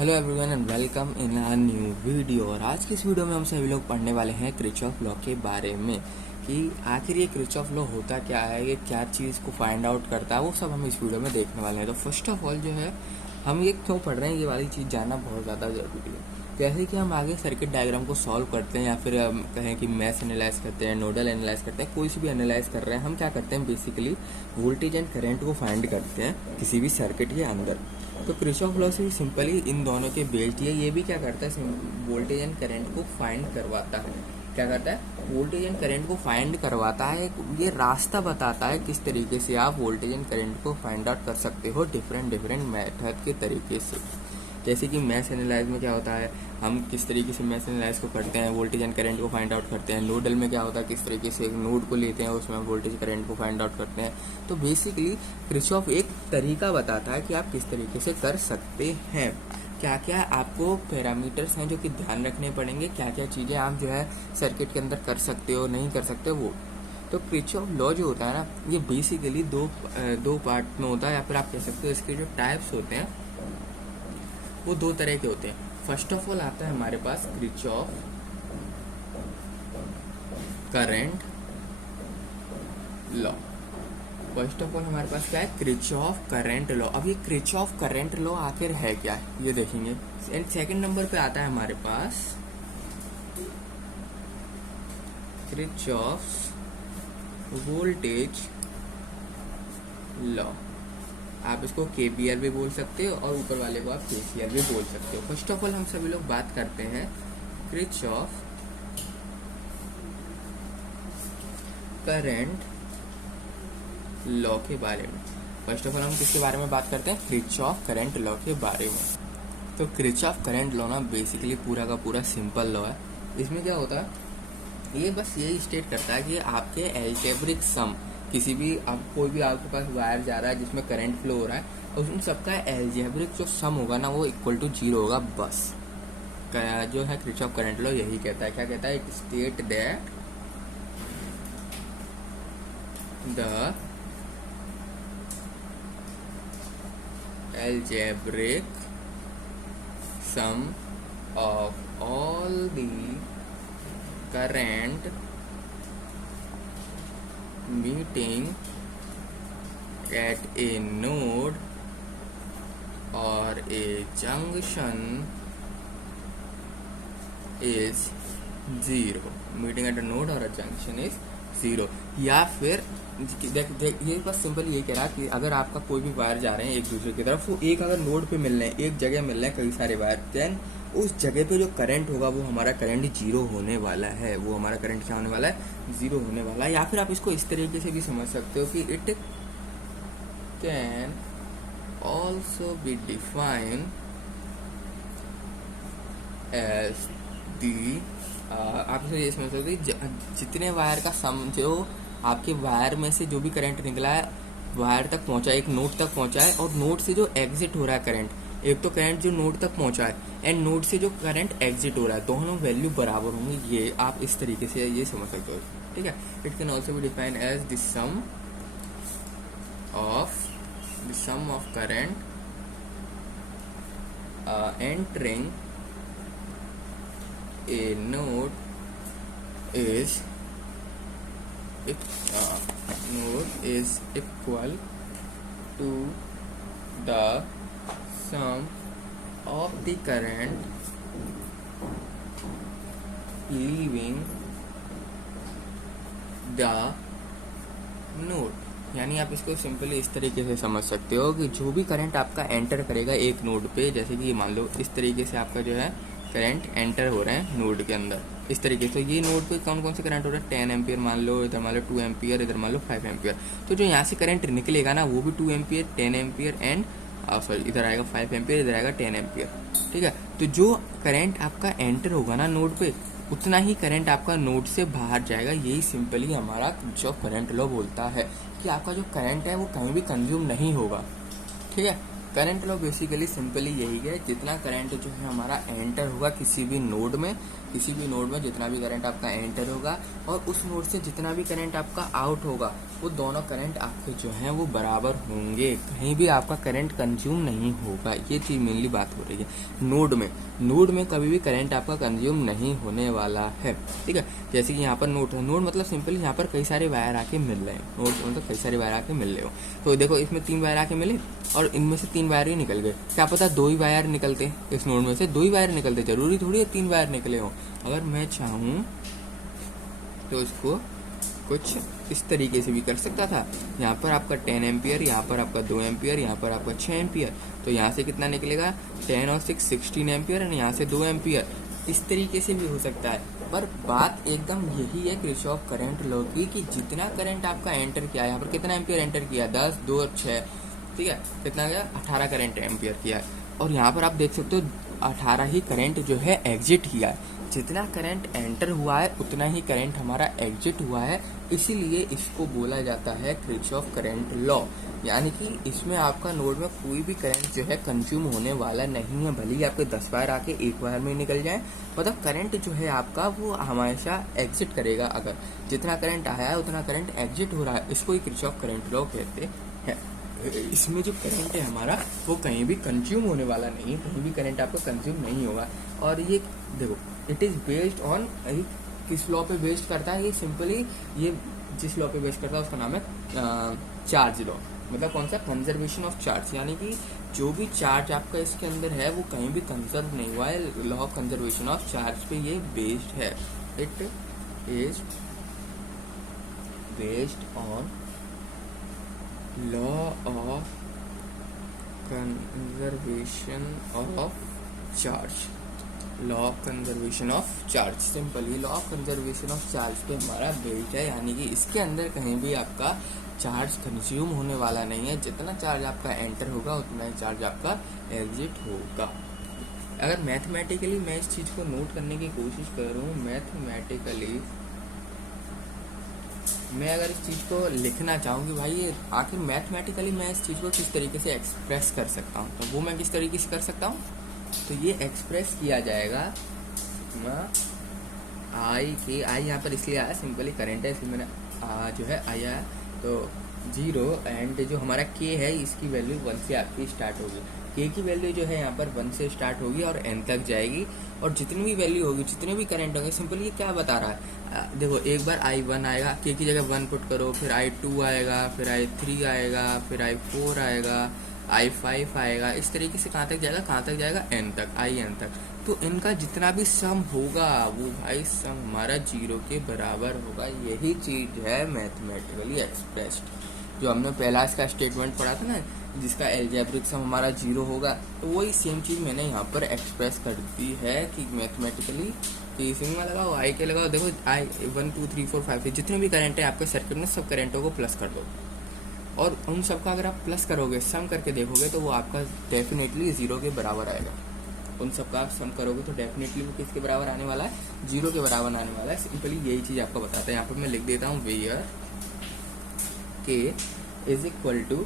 Hello everyone and welcome in a new video. और आज की इस वीडियो में हम सभी लोग पढ़ने वाले हैं किरचॉफ लॉ के बारे में कि आखिर ये किरचॉफ लॉ होता क्या है, ये क्या चीज़ को फाइंड आउट करता है, वो सब हम इस वीडियो में देखने वाले हैं। तो फर्स्ट ऑफ ऑल जो है हम ये क्यों पढ़ रहे हैं, ये वाली चीज़ जानना बहुत ज़्यादा ज़रूरी है। जैसे कि हम आगे सर्किट डायग्राम को सॉल्व करते हैं या फिर हम कहें कि मैथ एनालाइज करते हैं, नोडल एनालाइज करते हैं, कोई सी भी एनालाइज कर रहे हैं, हम क्या करते हैं बेसिकली वोल्टेज एंड करंट को फाइंड करते हैं किसी भी सर्किट के अंदर। तो किरचॉफ लॉ से सिंपली इन दोनों के बेस्ड ये भी क्या करता है, वोल्टेज एंड करंट को फाइंड करवाता है। क्या करता है, वोल्टेज एंड करंट को फाइंड करवाता है। ये रास्ता बताता है किस तरीके से आप वोल्टेज एंड करंट को फाइंड आउट कर सकते हो डिफरेंट मेथड के तरीके से। जैसे कि मैथ एनालाइज में क्या होता है, हम किस तरीके से मैथ एनालाइज को करते हैं, वोल्टेज एंड करंट को फाइंड आउट करते हैं। नोडल में क्या होता है, किस तरीके से एक नोड को लेते हैं, उसमें वोल्टेज करंट को फाइंड आउट करते हैं। तो बेसिकली किरचॉफ एक तरीका बताता है कि आप किस तरीके से कर सकते हैं, क्या क्या आपको पैरामीटर्स हैं जो कि ध्यान रखने पड़ेंगे, क्या क्या चीज़ें आप जो है सर्किट के अंदर कर सकते हो, नहीं कर सकते वो। तो किरचॉफ लॉ जो होता है ना, ये बेसिकली दो पार्ट में होता है, या फिर आप कह सकते हो इसके जो टाइप्स होते हैं वो दो तरह के होते हैं। फर्स्ट ऑफ ऑल आता है हमारे पास Kirchhoff current law. First of all हमारे पास क्या है, किरचॉफ करंट लॉ। अब ये किरचॉफ करंट लॉ आखिर है क्या, ये देखेंगे। एंड सेकंड नंबर पे आता है हमारे पास किरचॉफ वोल्टेज लॉ। आप इसको केबीएल भी बोल सकते हो और ऊपर वाले को आप केसीएल भी बोल सकते हो। फर्स्ट ऑफ ऑल हम सभी लोग बात करते हैं किरचॉफ करंट लॉ के बारे में। फर्स्ट ऑफ ऑल हम किसके बारे में बात करते हैं, किरचॉफ करंट लॉ के बारे में। तो किरचॉफ करंट लॉ ना बेसिकली पूरा का पूरा सिंपल लॉ है। इसमें क्या होता है, ये बस यही स्टेट करता है कि आपके अलजेब्रिक सम, किसी भी आप कोई भी आपके पास वायर जा रहा है जिसमें करंट फ्लो हो रहा है, और उन सबका अलजेब्रिक जो सम होगा ना वो इक्वल टू 0 होगा बस। जो है किरचॉफ करंट लॉ यही कहता है। क्या कहता है, it state that the algebraic sum of all the current meeting at a node or a junction is 0. Meeting at a node or a junction is 0। या फिर देख ये बस सिंपल ये कह रहा कि अगर आपका कोई भी वायर जा रहे हैं एक दूसरे की तरफ, वो एक अगर नोड पे मिल रहे हैं, एक जगह मिल रहे हैं कई सारे वायर, देन उस जगह पे जो करंट होगा वो हमारा करंट 0 होने वाला है। वो हमारा करंट क्या होने वाला है, 0 होने वाला है। या फिर आप इसको इस तरीके से भी समझ सकते हो कि it can also be define as the, आप इसे ये समझ सकते हो जितने वायर का सम, जो आपके वायर में से जो भी करंट निकला है वायर तक पहुंचा है, एक नोड तक पहुंचा है, और नोड से जो एग्जिट हो रहा है करंट, एक तो करंट जो नोड तक पहुंचा है एंड नोड से जो करंट एग्जिट हो रहा है, दोनों वैल्यू बराबर होंगे। ये आप इस तरीके से ये समझ सकते हो, ठीक है। It can also be define as the sum of current entering a node is equal to the sum of the current leaving the node। यानी आप इसको सिंपली इस तरीके से समझ सकते हो कि जो भी करंट आपका एंटर करेगा एक नोड पे, जैसे कि मान लो इस तरीके से आपका जो है करंट एंटर हो रहे हैं नोड के अंदर इस तरीके से। ये नोड पे कौन कौन से करंट हो रहा है, 10 एम्पियर मान लो, इधर मान लो 2 एम्पियर, इधर मान लो 5 एम्पियर। तो जो यहाँ से करंट निकलेगा ना वो भी 2 एम्पियर, 10 एम्पियर एंड सॉरी इधर आएगा 5 एम्पियर, इधर आएगा 10 एम्पियर, ठीक है। तो जो करंट आपका एंटर होगा ना नोड पे, उतना ही करंट आपका नोड से बाहर जाएगा। यही सिंपली हमारा किरचॉफ करंट लॉ बोलता है कि आपका जो करंट है वो कहीं भी कंज्यूम नहीं होगा, ठीक है। करंट लॉ बेसिकली सिंपली यही है, जितना करंट जो है हमारा एंटर होगा किसी भी नोड में जितना भी करंट आपका एंटर होगा और उस नोड से जितना भी करंट आपका आउट होगा, वो दोनों करंट आपके जो हैं वो बराबर होंगे, कहीं भी आपका करंट कंज्यूम नहीं होगा। ये चीज़ मेनली बात हो रही है। नोड में कभी भी करंट आपका कंज्यूम नहीं होने वाला है, ठीक है। जैसे कि यहाँ पर नोड मतलब सिंपली यहाँ पर कई सारे वायर आके मिल रहे हैं, नोड मतलब कई सारे वायर आके मिल रहे हो। तो देखो इसमें 3 वायर आके मिले और इनमें से 3 वायर ही निकल गए, क्या पता 2 ही वायर निकलते, इस नोड में से 2 ही वायर निकलते, जरूरी थोड़ी है 3 वायर निकले हो। अगर मैं चाहूँ तो इसको कुछ इस तरीके से भी कर सकता था। यहाँ पर आपका 10 एम्पियर, यहाँ पर आपका 2 एम्पियर, यहाँ पर आपका 6 एम्पियर, तो यहाँ से कितना निकलेगा 10 और 6 16 एम्पियर, और यहाँ से 2 एम्पियर। इस तरीके से भी हो सकता है, पर बात एकदम यही है किरचॉफ करंट लॉ की कि जितना करंट आपका एंटर किया, यहाँ पर कितना एम्पियर एंटर किया 10, 2 और 6, ठीक है, कितना गया 18 करंट एम्पियर किया है। और यहाँ पर आप देख सकते हो 18 ही करंट जो है एग्जिट किया है। जितना करंट एंटर हुआ है उतना ही करंट हमारा एग्जिट हुआ है, इसीलिए इसको बोला जाता है किरचॉफ करंट लॉ। यानी कि इसमें आपका नोड में कोई भी करंट जो है कंज्यूम होने वाला नहीं है, भले ही आपके 10 वायर आके 1 वायर में निकल जाए, मतलब करंट जो है आपका वो हमेशा एग्जिट करेगा। अगर जितना करंट आया है उतना करंट एग्जिट हो रहा है, इसको ही किरचॉफ करंट लॉ कहते हैं। इसमें जो करंट है हमारा वो कहीं भी कंज्यूम होने वाला नहीं है, कहीं भी करंट आपका कंज्यूम नहीं होगा। और ये देखो इट इज़ बेस्ड ऑन, किस लॉ पे बेस्ड करता है, ये सिंपली ये जिस लॉ पे बेस्ड करता है उसका नाम है चार्ज लॉ। मतलब कौन सा, कंजर्वेशन ऑफ चार्ज, यानी कि जो भी चार्ज आपका इसके अंदर है वो कहीं भी कंजर्व नहीं हुआ है, law of conservation of charge पे ये बेस्ड है। It is based on law of conservation of charge, law of conservation of charge, simply law of conservation of charge पे हमारा बेस्ड है। यानी कि इसके अंदर कहीं भी आपका चार्ज कंज्यूम होने वाला नहीं है, जितना चार्ज आपका एंटर होगा उतना ही चार्ज आपका एग्जिट होगा। अगर मैथमेटिकली मैं इस चीज़ को नोट करने की कोशिश करूँ, मैथमेटिकली मैं अगर इस चीज़ को लिखना चाहूँ कि भाई ये आखिर मैथमेटिकली मैं इस चीज़ को किस तरीके से एक्सप्रेस कर सकता हूँ, तो वो मैं किस तरीके से कर सकता हूँ, तो ये एक्सप्रेस किया जाएगा आई के, आई यहाँ पर इसलिए आया सिंपली करंट है इसलिए मैंने जो है आया है, तो 0 एंड जो हमारा के है इसकी वैल्यू 1 से आपकी स्टार्ट होगी। के की वैल्यू जो है यहाँ पर 1 से स्टार्ट होगी और n तक जाएगी, और जितनी भी वैल्यू होगी जितने भी करंट होंगे, सिंपली ये क्या बता रहा है, देखो एक बार I1 आएगा, के की जगह 1 पुट करो, फिर I2 आएगा, फिर I3 आएगा, फिर I4 आएगा, I5 आएगा, इस तरीके से कहाँ तक जाएगा n तक, IN तक। तो इनका जितना भी सम होगा वो भाई सम हमारा 0 के बराबर होगा। यही चीज़ है मैथमेटिकली एक्सप्रेस्ड, जो हमने पहला इसका स्टेटमेंट पढ़ा था ना, जिसका एल्जेब्रिक सम हमारा 0 होगा, तो वही सेम चीज़ मैंने यहाँ पर एक्सप्रेस कर दी है कि मैथमेटिकली कि सिग्मा लगाओ, आई के लगाओ, देखो I 1 2 3 4 5 जितने भी करंट है आपके सर्किट में सब करंटों को प्लस कर दो, और उन सबका अगर आप प्लस करोगे, सम करके देखोगे, तो वो आपका डेफिनेटली 0 के बराबर आएगा। उन सबका आप सम करोगे तो डेफिनेटली वो किसके बराबर आने वाला है, 0 के बराबर आने वाला है। सिंपली यही चीज़ आपको बताता है। यहाँ पर मैं लिख देता हूँ वेयर के इज इक्वल टू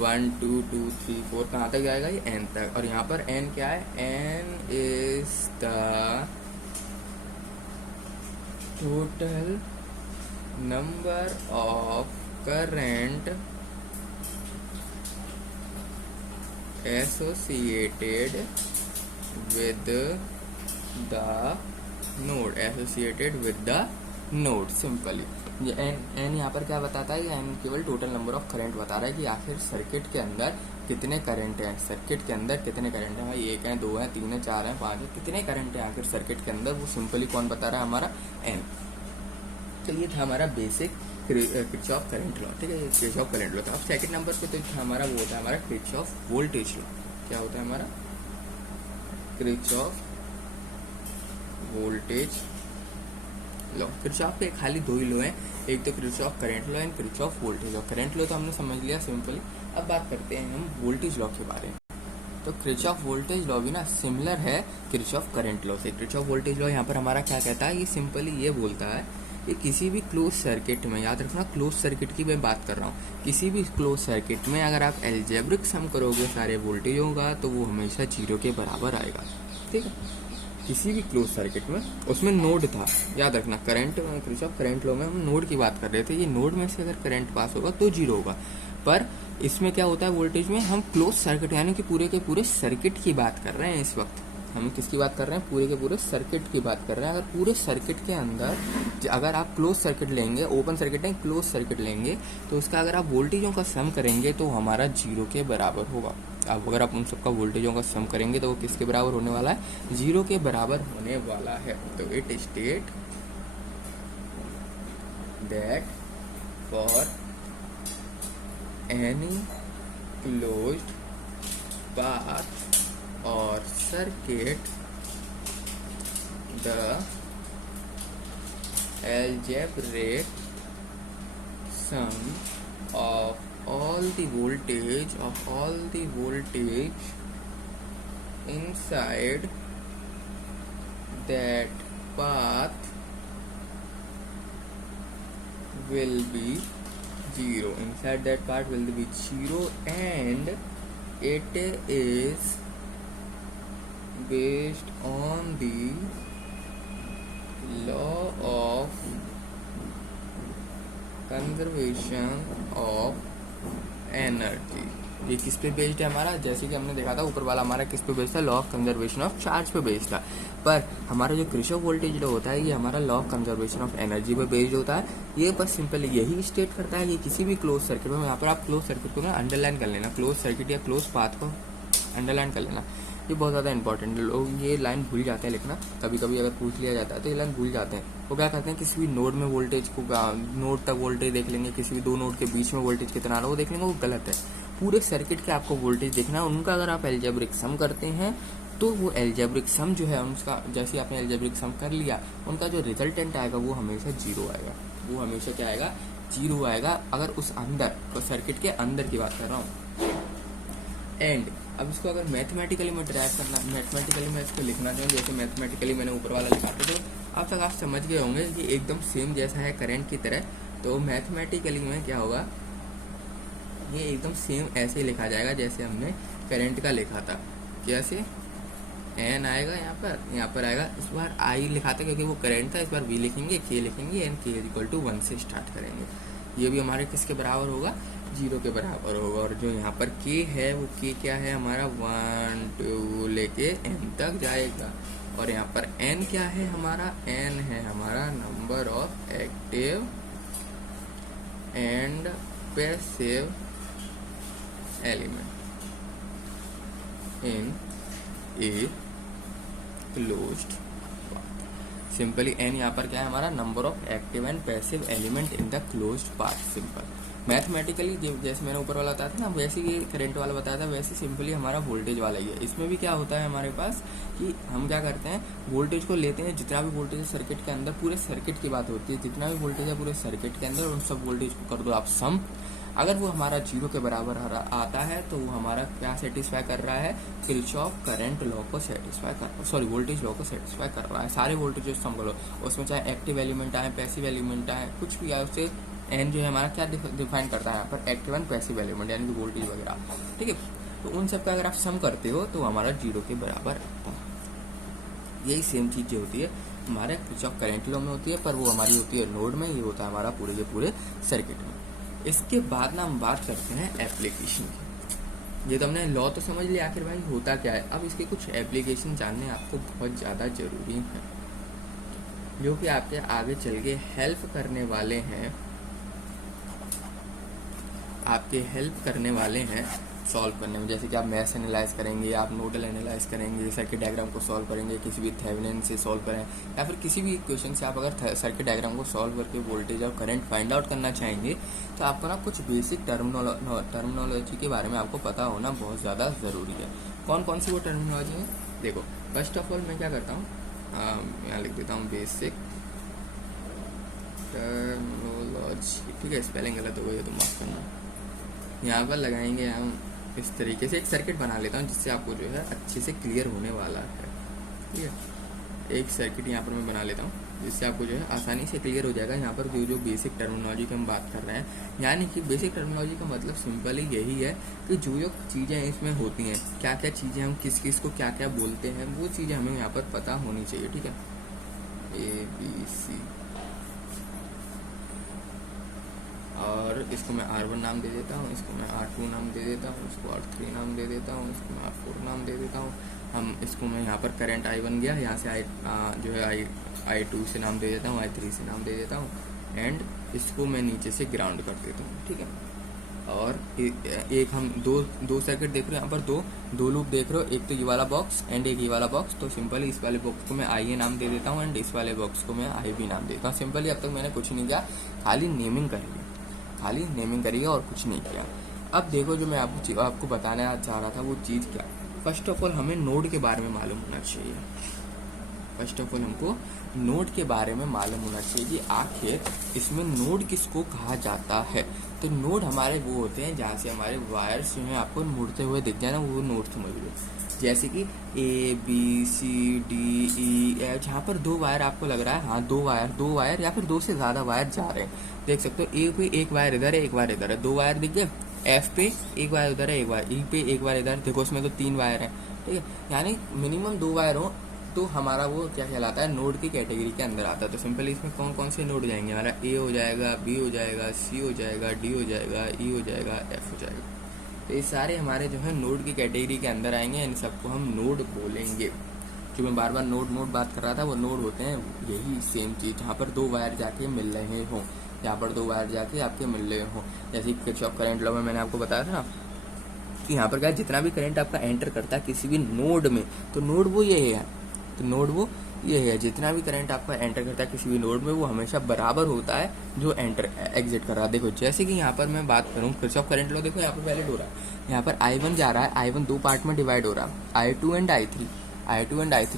1 2 2 3 4, कहाँ तक जाएगा ये n तक, और यहाँ पर n क्या है, n is the total number of current associated with the node, simply ये n यहाँ पर क्या बताता है, ये n केवल टोटल नंबर ऑफ करंट बता रहा है कि आखिर सर्किट के अंदर कितने करंट हैं, सर्किट के अंदर कितने करंट हैं, भाई 1 है 2 है 3 है 4 है 5 है, कितने करंट हैं आखिर सर्किट के अंदर, वो सिंपली कौन बता रहा है, हमारा n। तो ये था हमारा बेसिक किरचॉफ करंट लॉ, ठीक है, ये किरचॉफ करंट लॉ था। अब सेकंड नंबर पे तो हमारा वो होता है हमारा किरचॉफ वोल्टेज लॉ। क्या होता है हमारा किरचॉफ वोल्टेज लॉ। किरचॉफ के खाली 2 ही लॉ हैं, एक तो Kirchhoff current law and Kirchhoff voltage law. Current law तो हमने समझ लिया सिंपली, अब बात करते हैं हम वोल्टेज लॉ के बारे में। तो किरचॉफ वोल्टेज लॉ भी ना सिमिलर है किरचॉफ करंट लॉ से। किरचॉफ वोल्टेज लॉ यहाँ पर हमारा क्या कहता है, ये सिंपली ये बोलता है कि किसी भी क्लोज सर्किट में, याद रखना क्लोज सर्किट की मैं बात कर रहा हूँ, किसी भी क्लोज सर्किट में अगर आप एल्जेब्रिक सम करोगे सारे वोल्टेजों का तो वो हमेशा 0 के बराबर आएगा। ठीक है, किसी भी क्लोज सर्किट में, उसमें नोड था, याद रखना करंट, किरचॉफ करंट लॉ में हम नोड की बात कर रहे थे, ये नोड में से अगर करंट पास होगा तो 0 होगा। पर इसमें क्या होता है वोल्टेज में, हम क्लोज सर्किट यानी कि पूरे के पूरे सर्किट की बात कर रहे हैं। इस वक्त हम किसकी बात कर रहे हैं, पूरे के पूरे सर्किट की बात कर रहे हैं। अगर पूरे सर्किट के अंदर अगर आप क्लोज सर्किट लेंगे, ओपन सर्किट नहीं क्लोज सर्किट लेंगे, तो उसका अगर आप वोल्टेजों का सम करेंगे तो हमारा 0 के बराबर होगा। अब अगर आप उन सबका वोल्टेजों का सम करेंगे तो वो किसके बराबर होने वाला है, 0 के बराबर होने वाला है। तो it state that for any closed path or circuit, the algebraic sum of all the voltage inside that path will be 0. Inside that path will be 0 and it is based on the law of conservation of energy। ये किस पे based है हमारा, जैसे कि हमने देखा था ऊपर वाला हमारा किस पे बेस्ड था, law of conservation of charge पे बेस्ड था। पर हमारा जो किरचॉफ वोल्टेज लॉ होता है ये हमारा law of conservation of energy पे बेस्ड होता है। ये बस सिंपल यही स्टेट करता है कि किसी भी क्लोज सर्किट में, यहाँ पर आप क्लोज सर्किट को ना अंडरलाइन कर लेना, क्लोज सर्किट या क्लोज पाथ को अंडरलाइन कर लेना, ये बहुत ज़्यादा इंपॉर्टेंट है। लोग ये लाइन भूल जाते हैं लिखना, कभी कभी अगर पूछ लिया जाता है तो ये लाइन भूल जाते हैं। वो क्या करते हैं, किसी भी नोड में वोल्टेज को, नोड तक वोल्टेज देख लेंगे, किसी भी दो नोड के बीच में वोल्टेज कितना आ रहा है वो देख लेंगे, वो गलत है। पूरे सर्किट के आपको वोल्टेज देखना है, उनका अगर आप एल्जेब्रिक सम करते हैं तो वो एल्जेब्रिक सम जो है उसका, जैसे आपने एल्जेब्रिक सम कर लिया, उनका जो रिजल्टेंट आएगा वो हमेशा 0 आएगा। वो हमेशा क्या आएगा, 0 आएगा। अगर उस अंदर, तो सर्किट के अंदर की बात कर रहा हूँ। एंड अब इसको अगर मैथमेटिकली में ड्राइव करना, मैथमेटिकली में इसको लिखना चाहिए, जैसे मैथमेटिकली मैंने ऊपर वाला लिखा था, तो अब तक आप समझ गए होंगे कि एकदम सेम जैसा है करंट की तरह। तो मैथमेटिकली में क्या होगा, ये एकदम सेम ऐसे ही लिखा जाएगा जैसे हमने करंट का लिखा था। कैसे, एन आएगा यहाँ पर आएगा, इस बार आई लिखा था क्योंकि वो करंट था, इस बार वी लिखेंगे, के लिखेंगे, एन के इक्वल टू 1 से स्टार्ट करेंगे। ये भी हमारे किसके बराबर होगा, 0 के बराबर होगा। और जो यहाँ पर के है वो के क्या है हमारा, 1 2 लेके एन तक जाएगा। और यहाँ पर एन क्या है हमारा, एन है हमारा number of active and passive element in a closed path. Simply n यहाँ पर क्या है हमारा, number of active and passive element in the closed path. Simple mathematically जैसे मैंने ऊपर वाला बताया था ना, वैसे ये करंट वाला बताया था, वैसे सिंपली हमारा वोल्टेज वाला ही है। इसमें भी क्या होता है हमारे पास कि हम क्या करते हैं, वोल्टेज को लेते हैं, जितना भी वोल्टेज है सर्किट के अंदर, पूरे सर्किट की बात होती है, जितना भी वोल्टेज है पूरे सर्किट के अंदर, उन सब वोल्टेज को कर दो आप सम। अगर वो हमारा 0 के बराबर आता है तो वो हमारा क्या सेटिस्फाई कर रहा है, किरचॉफ करंट लॉ को सेटिस्फाई कर, सॉरी वोल्टेज लॉ को सेटिस्फाई कर रहा है। सारे वोल्टेज सम करो, उसमें चाहे एक्टिव एलिमेंट आए, पैसिव एलिमेंट आए, कुछ भी आए, उससे एन जो है हमारा क्या डिफाइन करता है यहाँ पर, एक्टिव एंड पैसिव एलिमेंट यानी कि वोल्टेज वगैरह। ठीक है, तो उन सब का अगर आप सम करते हो तो हमारा 0 के बराबर आता है। यही सेम चीज़ जो होती है हमारे किरचॉफ करंट लॉ में होती है, पर वो हमारी होती है नोड में, ये होता है हमारा पूरे के पूरे सर्किट में। इसके बाद ना हम बात करते हैं एप्लीकेशन की। ये तो हमने लॉ तो समझ लिया आखिर भाई होता क्या है, अब इसके कुछ एप्लीकेशन जानने आपको बहुत ज़्यादा ज़रूरी हैं, जो कि आपके आगे चल के हेल्प करने वाले हैं सॉल्व करने में। जैसे कि आप मैथ्स एनालाइज करेंगे, आप नोडल एनालाइज करेंगे, सर्किट डायग्राम को सॉल्व करेंगे, किसी भी थेवेनिन से सॉल्व करें, या फिर किसी भी इक्वेशन से आप अगर सर्किट डायग्राम को सॉल्व करके वोल्टेज और करंट फाइंड आउट करना चाहेंगे तो आपको ना कुछ बेसिक टर्मिनोलॉजी के बारे में आपको पता होना बहुत ज़्यादा ज़रूरी है। कौन कौन सी वो टर्मिनोलॉजी है, देखो फर्स्ट ऑफ ऑल मैं क्या करता हूँ, यहाँ लिख देता हूँ बेसिक टर्मिनोलॉजी। ठीक है, स्पेलिंग गलत हो गई है तो माफ करना। यहाँ पर लगाएंगे हम इस तरीके से, एक सर्किट बना लेता हूँ जिससे आपको जो है अच्छे से क्लियर होने वाला है। ठीक है, एक सर्किट यहाँ पर मैं बना लेता हूँ। जिससे आपको जो है आसानी से क्लियर हो जाएगा यहाँ पर जो बेसिक टर्मिनोलॉजी की हम बात कर रहे हैं। यानी कि बेसिक टर्मिनोलॉजी का मतलब सिंपली यही है कि जो चीज़ें इसमें होती हैं, क्या क्या चीज़ें हम किस किस को क्या क्या बोलते हैं, वो चीज़ें हमें यहाँ पर पता होनी चाहिए। ठीक है, ABC, और इसको मैं R1 नाम दे देता हूँ, इसको मैं R2 नाम दे देता हूँ, इसको R3 नाम दे देता हूँ, इसको मैं R4 नाम दे देता हूँ। हम इसको मैं यहाँ पर करंट I1 गया, यहाँ से जो है I2 से नाम दे देता हूँ, I3 से नाम दे देता हूँ, एंड इसको मैं नीचे से ग्राउंड कर देता हूँ। ठीक है, और एक हम दो सर्किट देख रहे हो, यहाँ पर दो लूप देख रहे हो, एक तो ये वाला बॉक्स एंड एक ये वाला बॉक्स। तो सिंपली इस वाले बॉक्स को मैं IA नाम दे देता हूँ एंड इस वाले बॉक्स को मैं IB नाम देता हूँ। सिंपली अब तक मैंने कुछ नहीं किया, खाली नेमिंग करिए और कुछ नहीं किया। अब देखो, जो मैं आपको बताना चाह रहा था वो चीज़ क्या। फर्स्ट ऑफ ऑल हमें नोड के बारे में मालूम होना चाहिए। हमको नोड के बारे में मालूम होना चाहिए कि आखिर इसमें नोड किसको कहा जाता है। तो नोड हमारे वो होते हैं जहाँ से हमारे वायर्स जो हैं आपको मुड़ते हुए दिख जाए ना, वो नोड समझ लो। जैसे कि ABCDE, जहाँ पर दो वायर आपको लग रहा है, हाँ दो वायर या फिर दो से ज़्यादा वायर जा रहे हैं। देख सकते हो, ए पे एक वायर इधर है, एक वायर इधर है, दो वायर दिख गए। F पे एक वायर उधर है, एक वायर E पे एक वायर इधर, देखो इसमें तो 3 वायर हैं। ठीक है, यानी मिनिमम 2 वायर हो तो हमारा वो क्या कहलाता है, नोड की कैटेगरी के अंदर आता है। तो सिंपली इसमें कौन कौन से नोड जाएंगे, हमारा A हो जाएगा, B हो जाएगा, C हो जाएगा, D हो जाएगा, E हो जाएगा, F हो जाएगा। तो ये सारे हमारे जो है नोड की कैटेगरी के अंदर आएंगे, इन सबको हम नोड बोलेंगे। जो मैं बार बार नोड बात कर रहा था, वो नोड होते हैं यही सेम चीज़, जहाँ पर दो वायर जाके मिल रहे हों, यहाँ पर दो वायर जाके आपके मिल रहे हों। जैसे किरचॉफ करंट लॉ में मैंने आपको बताया था ना कि यहाँ पर क्या, जितना भी करंट आपका एंटर करता है किसी भी नोड में, तो नोड वो ये है, जितना भी करंट आपका एंटर करता है किसी भी नोड में, वो हमेशा बराबर होता है जो एग्जिट कर रहा है। देखो जैसे कि यहाँ पर मैं बात करूँ किरचॉफ करंट लॉ, देखो यहाँ पर वैलिड हो रहा है। यहाँ पर I1 जा रहा है, I1 दो पार्ट में डिवाइड हो रहा है, I2 एंड I3।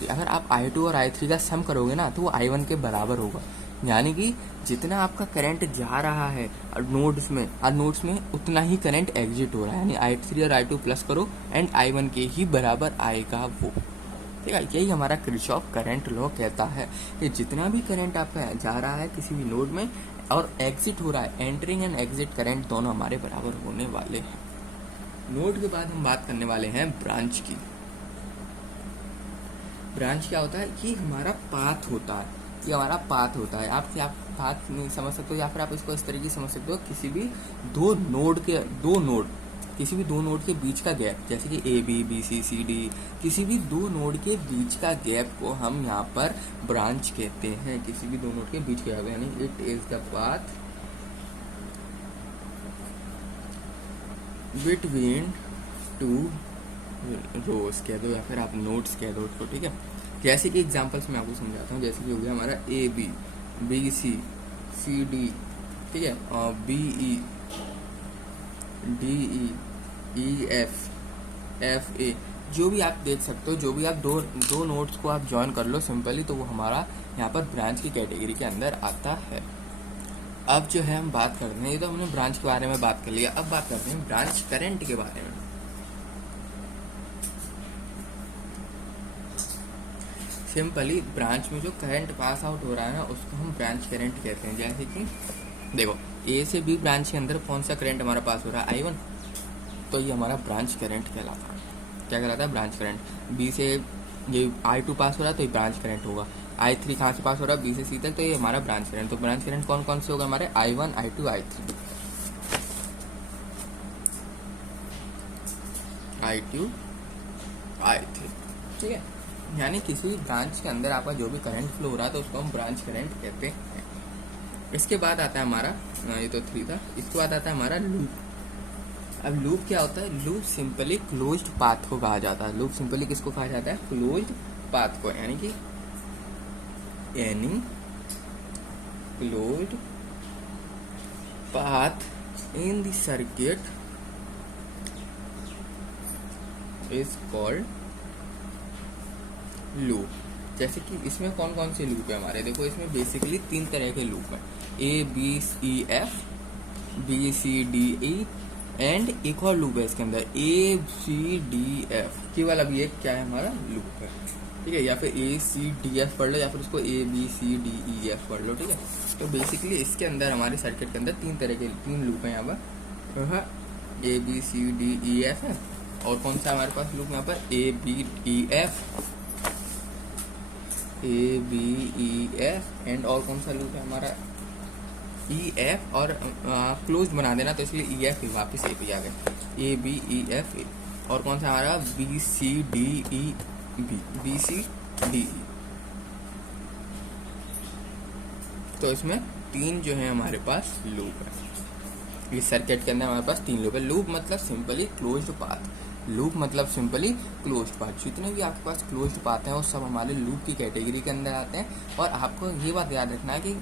अगर आप I2 और I3 का सम करोगे ना, तो वो I1 के बराबर होगा। यानी कि जितना आपका करंट जा रहा है नोड्स में उतना ही करंट एग्जिट हो रहा है। यानी I3 और I2 प्लस करो एंड I1 के ही बराबर आएगा वो। ठीक है, यही हमारा किरचॉफ करंट लॉ कहता है कि जितना भी करंट आपका जा रहा है किसी भी नोड में और एग्जिट हो रहा है, एंटरिंग एंड एग्जिट करंट दोनों हमारे बराबर होने वाले हैं। नोड के बाद हम बात करने वाले हैं ब्रांच की। ब्रांच क्या होता है, कि हमारा पाथ होता है, आप पाथ नहीं समझ सकते हो, या फिर आप इसको इस तरीके से समझ सकते हो, किसी भी दो नोड के बीच का गैप, जैसे कि ABCD, किसी भी दो नोड के बीच का गैप को हम यहाँ पर ब्रांच कहते हैं। किसी भी दो नोड के बीच का गैप, यानी it is the path between two rows कह दो या फिर आप नोड्स कह दो उसको। ठीक है, जैसे कि एग्जांपल्स मैं आपको समझाता हूँ। जैसे कि हो गया हमारा ABCD, ठीक है, और BEDE, FA, जो भी आप देख सकते हो, जो भी आप दो नोड्स को आप ज्वाइन कर लो सिंपली, तो वो हमारा यहाँ पर ब्रांच की कैटेगरी के अंदर आता है। अब जो है हम बात करते हैं, ये तो हमने ब्रांच के बारे में बात कर लिया, अब बात करते हैं ब्रांच करंट के बारे में। सिंपली ब्रांच में जो करंट पास आउट हो रहा है ना, उसको हम ब्रांच करंट कहते हैं। जैसे कि देखो A से B ब्रांच के अंदर कौन सा करंट हमारा पास हो रहा है, I1, तो ये हमारा ब्रांच करंट कहलाता है। क्या कहलाता है, ब्रांच करंट। B से ये I2 पास हो रहा है तो ये ब्रांच करंट होगा। I3 कहाँ से पास हो रहा है, B से C तक, तो ये हमारा ब्रांच करंट। तो ब्रांच करंट कौन कौन से होगा हमारे, I1, I2, I3। ठीक है, यानी किसी भी ब्रांच के अंदर आपका जो भी करंट फ्लो हो रहा है तो उसको हम ब्रांच करंट कहते हैं। इसके बाद आता है हमारा, ये तो 3 था, इसके बाद आता है हमारा लूप। अब लूप क्या होता है, लूप सिंपली क्लोज्ड पाथ को कहा जाता है। लूप सिंपली किसको कहा जाता है, क्लोज्ड पाथ को, यानी कि closed path in the circuit is called loop. जैसे कि इसमें कौन कौन से लूप है हमारे, देखो इसमें बेसिकली 3 तरह के लूप हैं, ABCF, BCDE एंड एक और लूप है इसके अंदर ABCDF, केवल अभी एक क्या है हमारा लूप है, ठीक है, या फिर ACDF पढ़ लो या फिर उसको ABCDEF पढ़ लो, ठीक है। तो बेसिकली इसके अंदर हमारे सर्किट के अंदर तीन लूप है यहाँ पर, ABCDEF है, और कौन सा हमारे पास लूप यहाँ पर ABEF एंड और कौन सा लूप है हमारा EF, और क्लोज बना देना तो इसलिए EF वापस A पे आ गए, ABEF, और कौन सा हमारा BCDE। तो इसमें तीन जो है हमारे पास लूप है, इस सर्किट के अंदर हमारे पास तीन लूप है। लूप मतलब सिंपली क्लोज्ड पाथ, लूप मतलब सिंपली क्लोज्ड पाथ। जितने भी आपके पास क्लोज्ड पाथ हैं वो सब हमारे लूप की कैटेगरी के अंदर आते हैं। और आपको ये बात याद रखना है कि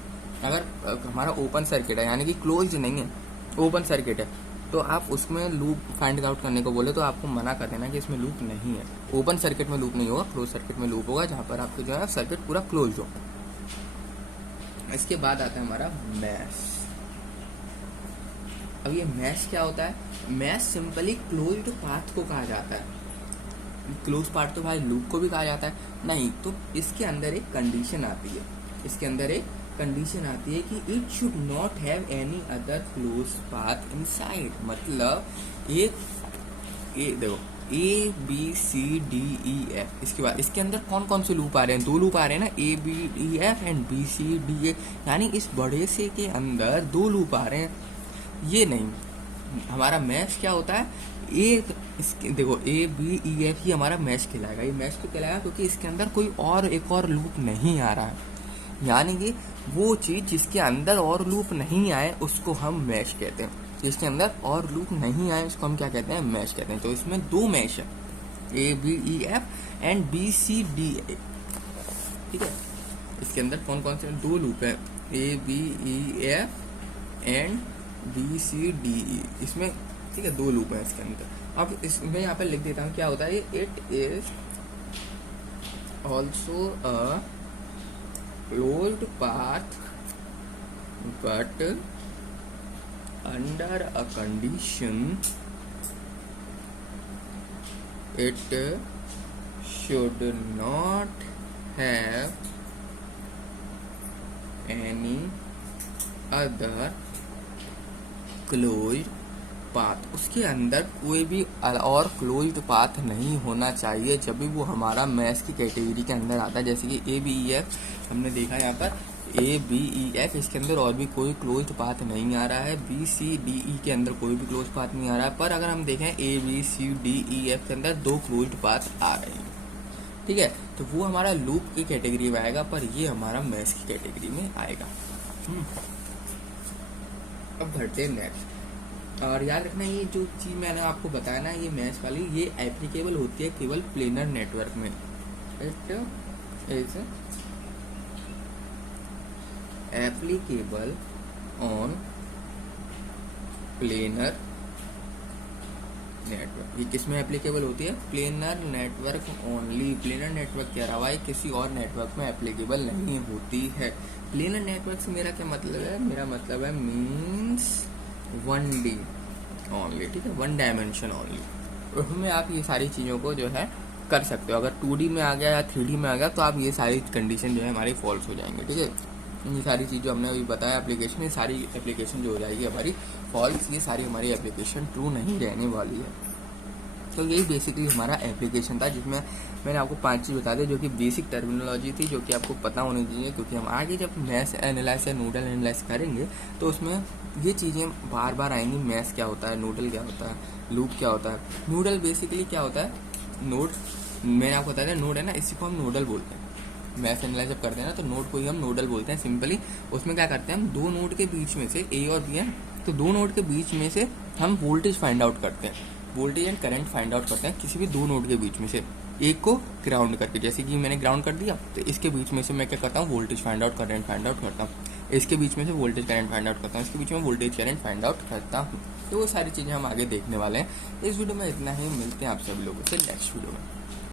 अगर हमारा ओपन सर्किट है, यानी कि क्लोज्ड नहीं है, ओपन सर्किट है, तो आप उसमें लूप फाइंड आउट करने को बोले तो आपको मना कर देना कि इसमें लूप नहीं है। ओपन सर्किट में लूप नहीं होगा, क्लोज सर्किट में लूप होगा, जहाँ पर आपको जो है सर्किट पूरा क्लोज हो। इसके बाद आता है हमारा मैश। अब ये मैश क्या होता है? मैश सिंपली क्लोज्ड पाथ को कहा जाता है। क्लोज पाथ तो भाई लूप को भी कहा जाता है नहीं, तो इसके अंदर एक कंडीशन आती है, इसके अंदर एक कंडीशन आती है कि it should not have any other close path inside. मतलब देखो ABCDEF, इसके बाद इसके अंदर कौन कौन से लूप आ रहे हैं? दो लूप आ रहे हैं ना, ABEF एंड BCDA, यानी इस बड़े से के अंदर दो लूप आ रहे हैं। ये नहीं, हमारा मैश क्या होता है, देखो ABEF ही हमारा मैश कहलाएगा। ये मैश क्यों कहलाएगा? क्योंकि इसके अंदर कोई और एक और लूप नहीं आ रहा है, यानी कि वो चीज जिसके अंदर और लूप नहीं आए उसको हम मैश कहते हैं। जिसके अंदर और लूप नहीं आए उसको हम क्या कहते हैं? मैश कहते हैं। तो इसमें दो मैश है, ABEF एंड BCDA, ठीक है। इसके अंदर कौन कौन से दो लूप है? ABEF एंड BCDE, इसमें ठीक है दो लूप है इसके अंदर। अब इसमें यहाँ पर लिख देता हूँ क्या होता है। It is also a closed path but under a condition it should not have any other closed path. उसके अंदर कोई भी और क्लोज्ड पाथ नहीं होना चाहिए जब भी वो हमारा मैश की कैटेगरी के अंदर आता है। जैसे कि ABEF हमने देखा यहाँ पर, ABEF इसके अंदर और भी कोई क्लोज्ड पाथ नहीं आ रहा है। BCDE के अंदर कोई भी क्लोज्ड पाथ नहीं आ रहा है। पर अगर हम देखें ABCDEF के अंदर दो क्लोज्ड पाथ आ रहे हैं, ठीक है, तो वो हमारा लूप की कैटेगरी में आएगा, पर ये हमारा मैश की कैटेगरी में आएगा। अब बढ़ते नेक्स्ट। और याद रखना ये जो चीज मैंने आपको बताया ना, ये मैश वाली, ये एप्लीकेबल होती है केवल प्लेनर नेटवर्क में। It is applicable on planar network. ये किस में एप्लीकेबल होती है? Planar network only. Planar network के अलावा ये किसी और नेटवर्क में एप्लीकेबल नहीं होती है। प्लेनर नेटवर्क से मेरा क्या मतलब है? मेरा मतलब है मीन्स 1D ओनली, ठीक है, 1 डायमेंशन ओनली। उसमें आप ये सारी चीज़ों को जो है कर सकते हो। अगर 2D में आ गया या 3D में आ गया तो आप ये सारी कंडीशन जो है हमारी फॉल्स हो जाएंगे, ठीक है। ये सारी चीज़ जो हमने अभी बताया एप्लीकेशन, ये सारी एप्लीकेशन जो हो जाएगी हमारी फॉल्स, ये सारी हमारी एप्लीकेशन ट्रू नहीं रहने वाली है। तो यही बेसिकली हमारा एप्लीकेशन था, जिसमें मैंने आपको 5 चीज़ बता दी जो कि बेसिक टर्मिनोलॉजी थी, जो कि आपको पता होनी चाहिए, क्योंकि हम आगे जब मैश एनालाइज या नोडल एनालाइज करेंगे तो उसमें ये चीज़ें बार बार आएंगी। मैश क्या होता है, नोडल क्या होता है, लूप क्या होता है। नोडल बेसिकली क्या होता है? नोड, मैंने आपको बताया नोड है ना, इसी को हम नोडल बोलते हैं। मैश एनालाइज जब करते हैं ना तो नोड को ही हम नोडल बोलते हैं। सिंपली उसमें क्या करते हैं हम, दो नोड के बीच में से A और B है, तो दो नोड के बीच में से हम वोल्टेज फाइंड आउट करते हैं, voltage and current find out करते हैं किसी भी दो नोड के बीच में से, एक को ग्राउंड करके। जैसे कि मैंने ग्राउंड कर दिया तो इसके बीच में से मैं क्या करता हूँ, voltage find out current find out करता हूँ। इसके बीच में से वोल्टेज करंट फाइंड आउट करता हूँ, इसके बीच में वोल्टेज करंट फाइंड आउट करता हूँ। तो वो सारी चीज़ें हम आगे देखने वाले हैं। इस वीडियो में इतना ही, मिलते हैं आप सभी लोगों से नेक्स्ट वीडियो में।